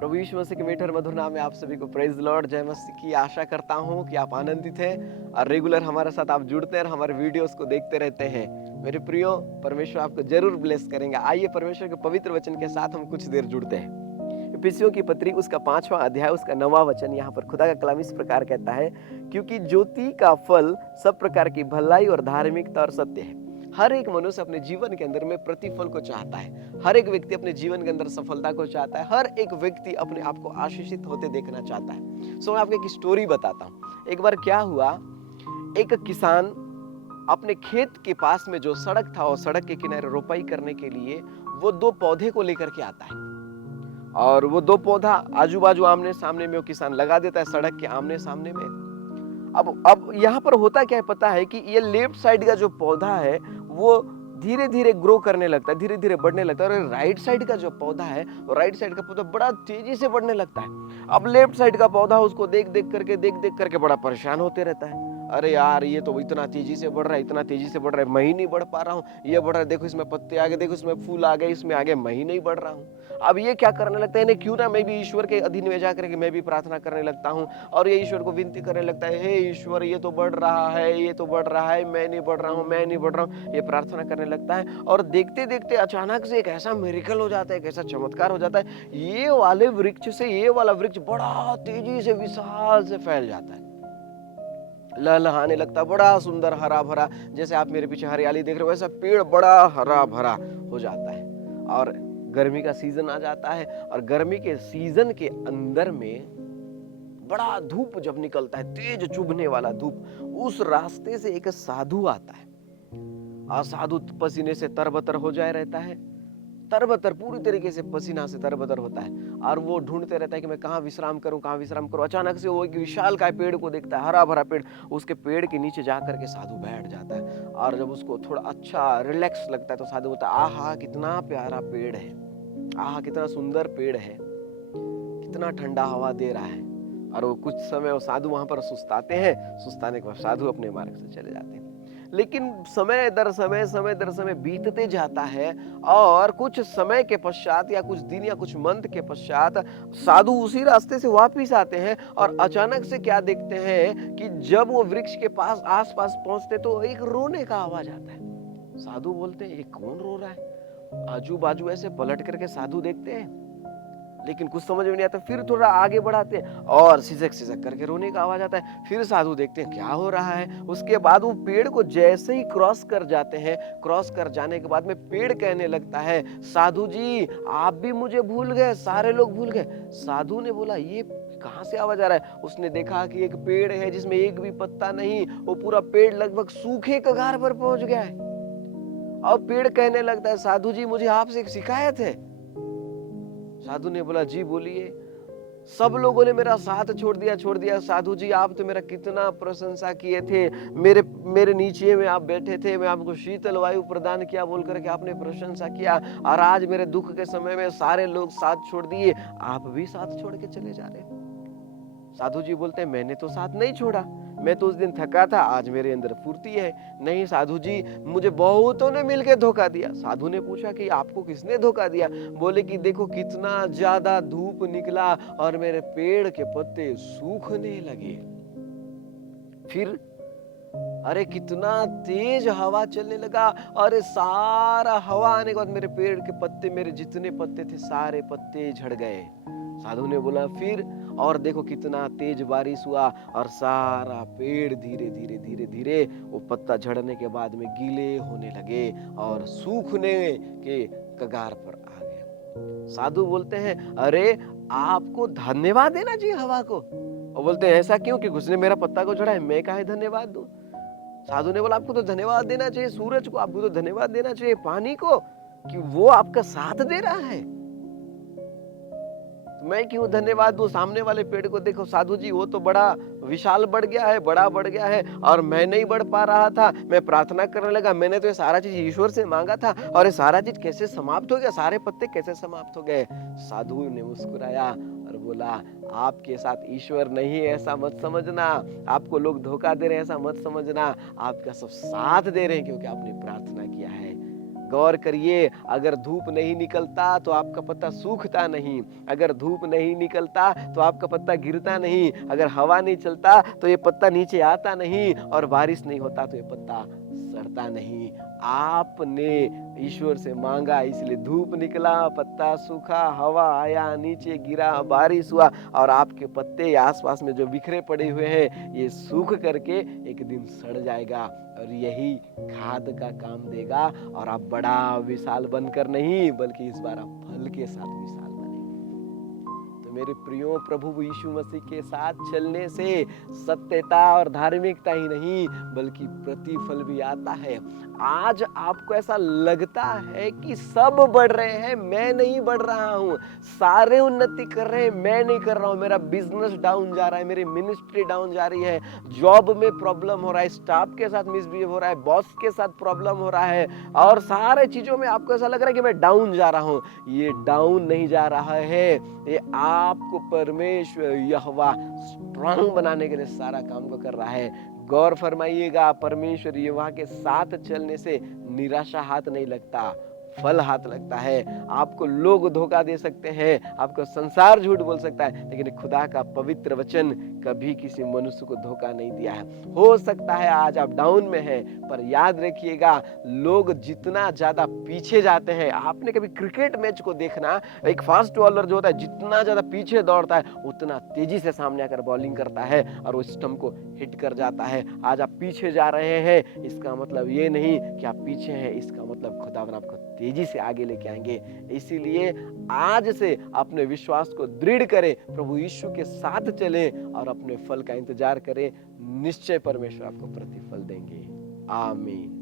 प्रभु यीशु मसीह के मीठर मधुर नाम में आप सभी को प्रेज लॉर्ड, जय मसीह की। आशा करता हूँ कि आप आनंदित हैं और रेगुलर हमारे साथ आप जुड़ते हैं और हमारे वीडियोस को देखते रहते हैं। मेरे प्रियो, परमेश्वर आपको जरूर ब्लेस करेंगे। आइए परमेश्वर के पवित्र वचन के साथ हम कुछ देर जुड़ते हैं। इफिसियों की पत्री उसका 5वां अध्याय उसका 9वां वचन, यहाँ पर खुदा का कलाम इस प्रकार कहता है, क्योंकि ज्योति का फल सब प्रकार की भलाई और धार्मिकता और सत्य है। हर एक मनुष्य अपने जीवन के अंदर में प्रतिफल को चाहता है। हर एक व्यक्ति अपने जीवन के अंदर सफलता को चाहता है। हर एक व्यक्ति अपने आप को आशीषित होते देखना चाहता है। सो मैं आपको एक स्टोरी बताता हूँ। एक बार क्या हुआ, एक किसान अपने खेत के पास में जो सड़क था और सड़क के किनारे रोपाई करने के लिए वो 2 पौधे को लेकर के आता है और वो 2 पौधा आजू बाजू आमने सामने में वो किसान लगा देता है, सड़क के आमने सामने में। अब यहाँ पर होता क्या है पता है कि ये लेफ्ट साइड का जो पौधा है वो धीरे धीरे ग्रो करने लगता है, धीरे धीरे बढ़ने लगता है, और राइट साइड का जो पौधा है वो राइट साइड का पौधा बड़ा तेजी से बढ़ने लगता है। अब लेफ्ट साइड का पौधा उसको देख देख करके बड़ा परेशान होते रहता है। अरे यार, ये तो इतना तेजी से बढ़ रहा है, इतना तेजी से बढ़ रहा है, मैं ही नहीं बढ़ पा रहा हूँ। ये बढ़ रहा है, देखो इसमें पत्ते आ गए, देखो इसमें फूल आ गए, इसमें आगे मैं ही नहीं बढ़ रहा हूँ। अब ये क्या करने लगता है, क्यों ना मैं भी ईश्वर के अधीन में जाकर के मैं भी प्रार्थना करने लगता हूँ और ये ईश्वर को विनती करने लगता है, हे ईश्वर, ये तो बढ़ रहा है, ये तो बढ़ रहा है, मैं नहीं बढ़ रहा हूँ, मैं नहीं बढ़ रहा हूँ। ये प्रार्थना करने लगता है और देखते देखते अचानक से एक ऐसा मिरेकल हो जाता है, एक ऐसा चमत्कार हो जाता है। ये वाले वृक्ष से ये वाला वृक्ष बड़ा तेजी से विशाल से फैल जाता है, लहलहाने लगता, बड़ा सुंदर हरा भरा। जैसे आप मेरे पीछे हरियाली देख रहे हो वैसा पेड़ बड़ा हरा भरा हो जाता है। और गर्मी का सीजन आ जाता है और गर्मी के सीजन के अंदर में बड़ा धूप जब निकलता है, तेज चुभने वाला धूप, उस रास्ते से एक साधु आता है और साधु पसीने से तरबतर हो जाए रहता है, तरबतर पूरी तरीके से पसीना से तरबतर होता है और वो ढूंढते रहता है कि मैं कहाँ विश्राम करूं, कहाँ विश्राम करूं। अचानक से वो एक विशालकाय पेड़ को देखता है, हरा भरा पेड़। उसके पेड़ के नीचे जाकर के साधु बैठ जाता है और जब उसको थोड़ा अच्छा रिलैक्स लगता है तो साधु बोलता है, आहा कितना प्यारा पेड़ है, आहा कितना सुंदर पेड़ है, कितना ठंडा हवा दे रहा है। और वो कुछ समय वो साधु वहां पर सुस्ताते हैं, सुस्ताने के बाद साधु अपने मार्ग से चले जाते हैं। लेकिन समय दर समय बीतते जाता है और कुछ समय के पश्चात या कुछ दिन या कुछ मंथ के पश्चात साधु उसी रास्ते से वापिस आते हैं और अचानक से क्या देखते हैं कि जब वो वृक्ष के पास आसपास पहुंचते तो एक रोने का आवाज आता है। साधु बोलते हैं, ये कौन रो रहा है? आजू बाजू ऐसे पलट करके साधु देखते हैं लेकिन कुछ समझ में नहीं आता। फिर थोड़ा आगे बढ़ाते हैं और सिसक सिसक करके रोने का आवाज आता है। फिर साधु देखते हैं क्या हो रहा है। उसके बाद वो पेड़ को जैसे ही क्रॉस कर जाते हैं, क्रॉस कर जाने के बाद में पेड़ कहने लगता है, साधु जी आप भी मुझे भूल गए, सारे लोग भूल गए। साधु ने बोला, ये कहां से आवाज आ रहा है? उसने देखा कि एक पेड़ है जिसमें एक भी पत्ता नहीं, वो पूरा पेड़ लगभग सूखे कगार पर पहुंच गया है। और पेड़ कहने लगता है, साधु जी मुझे आपसे एक शिकायत है। साधु ने बोला, जी बोलिए। सब लोगों ने मेरा साथ छोड़ दिया। साधु जी आप तो मेरा कितना प्रशंसा किए थे, मेरे नीचे में आप बैठे थे, मैं आपको शीतल वायु प्रदान किया बोल करके आपने प्रशंसा किया, और आज मेरे दुख के समय में सारे लोग साथ छोड़ दिए, आप भी साथ छोड़ के चले जा रहे। साधु जी बोलते हैं, मैंने तो साथ नहीं छोड़ा, मैं तो उस दिन थका था, आज मेरे अंदर फुर्ती है। नहीं साधु जी, मुझे बहुतों ने मिलकर धोखा दिया। साधु ने पूछा कि आपको किसने धोखा दिया? बोले कि देखो कितना ज्यादा धूप निकला और मेरे पेड़ के पत्ते सूखने लगे। फिर अरे कितना तेज हवा चलने लगा, अरे सारा हवा आने के बाद मेरे पेड़ के पत्ते, मेरे जितने पत्ते थे सारे पत्ते झड़ गए। साधु ने बोला फिर, और देखो कितना तेज बारिश हुआ और सारा पेड़ धीरे धीरे वो पत्ता झड़ने के बाद में गीले होने लगे और सूखने के कगार पर आ गए। साधु बोलते हैं, अरे आपको धन्यवाद देना चाहिए हवा को। और बोलते हैं, ऐसा क्यों कि उसने मेरा पत्ता को झड़ा है, मैं काहे धन्यवाद दूं? साधु ने बोला, आपको तो धन्यवाद देना चाहिए सूरज को, आपको तो धन्यवाद देना चाहिए पानी को कि वो आपका साथ दे रहा है। तो मैं क्यों धन्यवाद दूं? सामने वाले पेड़ को देखो साधु जी, वो तो बड़ा विशाल बढ़ गया है, बड़ा बढ़ गया है, और मैं नहीं बढ़ पा रहा था। मैं प्रार्थना करने लगा, मैंने तो ये सारा चीज ईश्वर से मांगा था, और ये सारा चीज कैसे समाप्त हो गया, सारे पत्ते कैसे समाप्त हो गए? साधु ने मुस्कुराया और बोला, आपके साथ ईश्वर नहीं है ऐसा मत समझना, आपको लोग धोखा दे रहे हैं ऐसा मत समझना, आपका सब साथ दे रहे हैं क्योंकि आपने प्रार्थना किया है। गौर करिए, अगर धूप नहीं निकलता तो आपका पत्ता सूखता नहीं, अगर धूप नहीं निकलता तो आपका पत्ता गिरता नहीं, अगर हवा नहीं चलता तो ये पत्ता नीचे आता नहीं, और बारिश नहीं होता तो ये पत्ता सड़ता नहीं। आपने ईश्वर से मांगा, इसलिए धूप निकला, पत्ता सूखा, हवा आया, नीचे गिरा, बारिश हुआ, और आपके पत्ते आसपास में जो बिखरे पड़े हुए हैं ये सूख करके एक दिन सड़ जाएगा, और यही खाद का काम देगा, और आप बड़ा विशाल बनकर नहीं, बल्कि इस बार आप फल के साथ विशाल बनेंगे। तो मेरे प्रियो, प्रभु यीशु मसीह के साथ चलने से सत्यता और धार्मिकता ही नहीं बल्कि प्रतिफल भी आता है। आज आपको ऐसा लगता है कि सब बढ़ रहे हैं, मैं नहीं बढ़ रहा हूं, सारे उन्नति कर रहे हैं, मैं नहीं कर रहा हूं, मेरा बिजनेस डाउन जा रहा है, मेरी मिनिस्ट्री डाउन जा रही है, जॉब में प्रॉब्लम हो रहा है, स्टाफ के साथ मिसबिहेव हो रहा है, बॉस के साथ प्रॉब्लम हो रहा है, और सारे चीजों में आपको ऐसा लग रहा है कि मैं डाउन जा रहा हूं। ये डाउन नहीं जा रहा है, ये आपको परमेश्वर यहोवा स्ट्रांग बनाने के लिए सारा काम को कर रहा है। गौर फरमाइएगा, परमेश्वर यहोवा के साथ चलने से निराशा हाथ नहीं लगता, फल हाथ लगता है। आपको लोग धोखा दे सकते हैं, आपको संसार झूठ बोल सकता है, लेकिन खुदा का पवित्र वचन कभी किसी मनुष्य को धोखा नहीं दिया है। हो सकता है आज आप डाउन में हैं, पर याद रखिएगा, लोग जितना ज्यादा पीछे जाते हैं, आपने कभी क्रिकेट मैच को देखना, एक फास्ट बॉलर जो होता है जितना ज्यादा पीछे दौड़ता है उतना तेजी से सामने आकर बॉलिंग करता है और वो स्टंप को हिट कर जाता है। आज आप पीछे जा रहे हैं, इसका मतलब ये नहीं कि आप पीछे हैं, इसका मतलब खुदावन आपको तेजी से आगे लेके आएंगे। इसीलिए आज से अपने विश्वास को दृढ़ करें, प्रभु यीशु के साथ चलें और अपने फल का इंतजार करें। निश्चय परमेश्वर आपको प्रतिफल देंगे। आमीन।